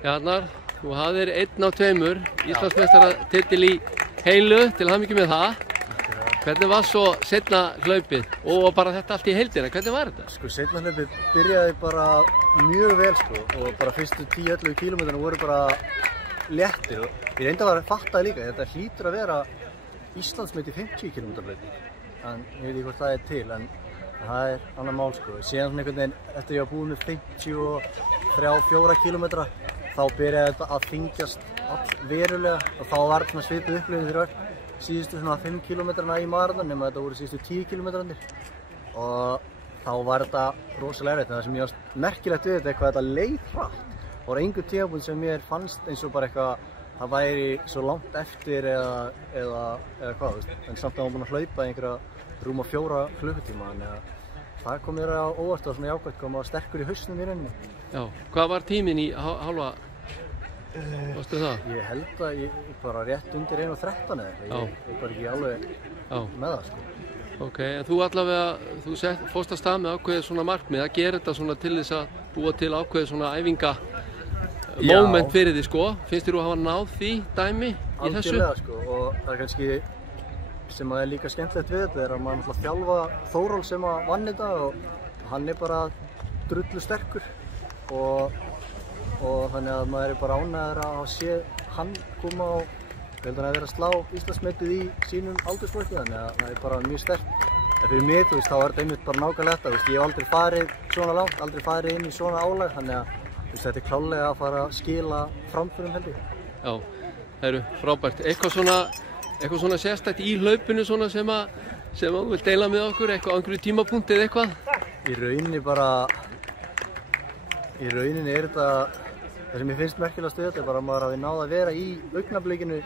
Hjarnar, þú hafðir 1 af 2 Íslandsmeistaratitil í heilu, til hamingju með það. Hvernig var svo seinna hlaupið og bara þetta allt í heildina, hvernig var þetta? Sko seinna hlaupið byrjaði bara mjög vel sko og bara fyrstu 10-11 kílómetrarnir voru bara léttir og ég reyndi að fatta líka, þetta hlýtur að vera Íslandsmet í 50 km hlaupi. En ég veit ekki hvort það er til, en það er annað mál sko. Síðan svona einhvern veginn, eftir ég var búinn með 53-4 km, þá byrjaði þetta að þyngjast verulega og þá var þetta svipuð upplifun fyrir öll síðustu svona 5 km í maraþon, nema þetta voru síðustu 10 km og þá var þetta rosalega erfitt. Það sem ég varst merkilegt við þetta, hvað þetta leið hratt. Það var einhver tímapunkt sem mér fannst eins og bara eitthvað, það væri svo langt eftir eða hvað, veist. En samt að maður búinn að hlaupa einhverja rúma 4 klukkutíma, þannig að það kom mér á óvart og svona jákvæmt, kom maður sterkur í hausnum í rauninni. Já, hvað var tíminn í hálfa? Varstu það? Ég held að ég bara rétt undir 1:13 eða eitthvað, ég bara ekki alveg með það sko. Ok, en þú allavega, þú fórst að stað með ákveðið svona markmið, að gera þetta svona til þess að búa til ákveðið svona æfinga-moment fyrir því sko. Finnst þér þú að hafa náð því dæmi í þessu? Algjörlega sko, og það er kannski sem að er líka skemmtilegt við þetta er að maður náttúrulega þjálfa Þóról sem að vann þetta og hann er bara drullu sterkur og þannig að maður er bara ánægður að sé hann koma á, ég held að hann hefði verið að slá Íslandsmetið í sínum aldursflokki, þannig að það er bara mjög sterkt. En fyrir mig, þú veist, þá er þetta einmitt bara nákvæmlega þetta, ég hef aldrei farið svona langt, aldrei farið inn í svona álag, þannig að þetta er klálega að fara að skila framförum held ég. Já, það eru frábært. Eitthvað svona sérstætt í hlaupinu svona sem þú vilt deila með okkur, eitthvað á einhverju tímapunkti eða eitthvað? Í rauninni er þetta, það sem ég finnst merkilegast við þetta er bara að maður hafi náð að vera í augnablikinu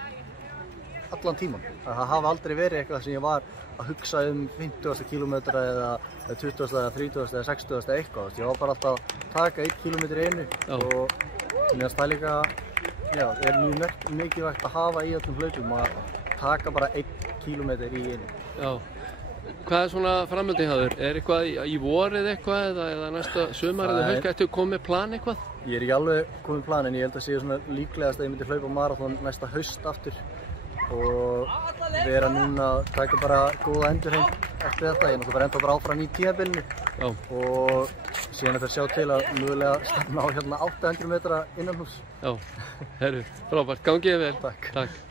allan tíman. Það hafa aldrei verið eitthvað sem ég var að hugsa 50. kílómetra eða 20. eða 30. eða 60. eða eitthvað. Ég var bara alltaf að taka 1 kílómetr í einu og mér finnst það líka, er mjög mikilvægt að hafa í öllum hlaupum að taka bara 1 kílómetr í einu. Já. Hvað er svona framhaldið hjá þér? Er eitthvað í vor eða eitthvað eða næsta sumar eða helga eftir að koma með plan eitthvað? Ég er ekki alveg komið með plan en ég held að sé svona líklegast að ég myndi hlaupa maraþon næsta haust aftur og vera núna að taka bara góða endurheimt eftir þetta. Ég er náttúrulega ennþá bara áfram í tímabilinu og síðan eftir að sjá til að mögulega stefna á 800 metra innanhús. Já, herru, frábært. Gangi þér vel. Takk.